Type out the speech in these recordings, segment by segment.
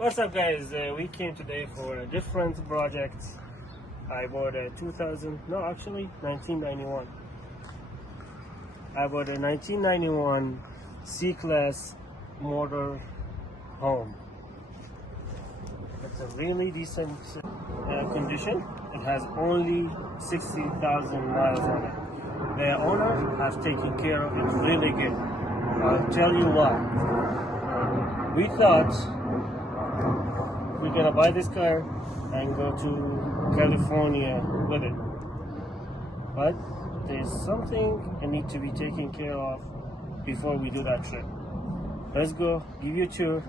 What's up, guys? We came today for a different project. I bought a 1991. I bought a 1991 C-Class motor home. It's a really decent condition. It has only 60,000 miles on it. The owner has taken care of it really good. I'll tell you why. We thought we're gonna buy this car and go to California with it, but there's something that needs to be taken care of before we do that trip. Let's go, give you a tour,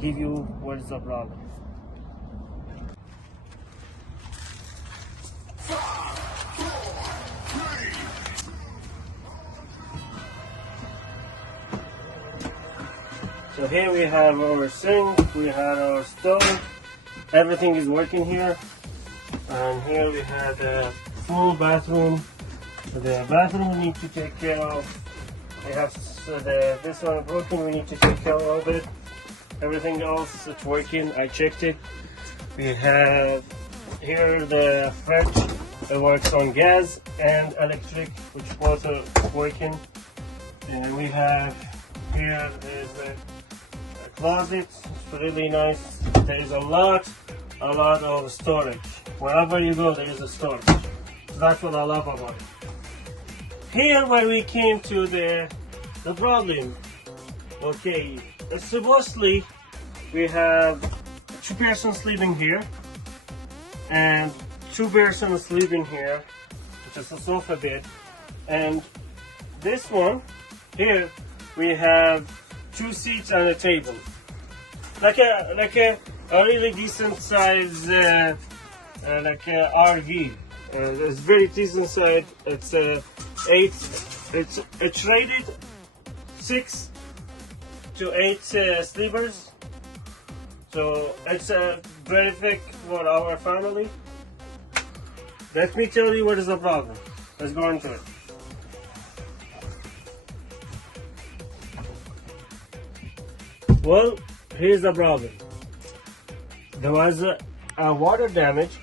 give you what is the problem. So here we have our sink, we have our stove, everything is working here. And here we have the full bathroom. The bathroom we need to take care of. We have this one broken, we need to take care of it. Everything else it's working, I checked it. We have here the fridge, it works on gas and electric, which both are working. And we have here is the closet. It's really nice. There is a lot of storage. Wherever you go, there is a storage. So that's what I love about it. Here, where we came to the problem. Okay, supposedly we have 2 persons sleeping here and 2 persons sleeping here, which is a sofa bed. And this one here, we have 2 seats and a table, like a really decent size, like a RV. It's very decent size. It's it's rated 6 to 8 sleepers, so it's perfect for our family. Let me tell you what is the problem. Let's go into it. Well, here's the problem. There was a water damage.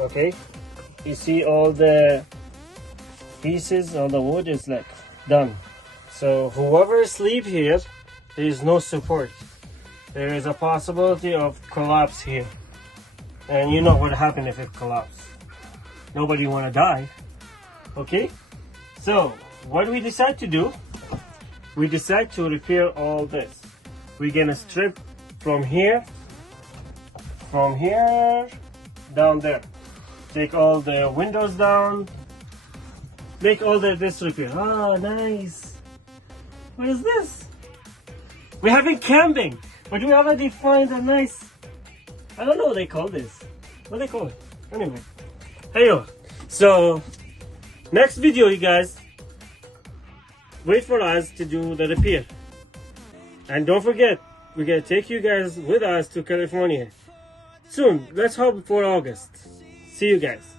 Okay, you see all the pieces on the wood is like done. So whoever sleep here, there is no support. There is a possibility of collapse here, and you know what happened if it collapses. Nobody want to die. Okay, so what we decide to do, we decide to repair all this. We're gonna strip from here down there. Take all the windows down. Make all this repair. Oh, nice. What is this? We're having camping, but we already find a nice, I don't know what they call this. What do they call it? Anyway. Hey, so next video, you guys, wait for us to do the repair. And don't forget, we're gonna take you guys with us to California soon. Let's hope for August. See you guys.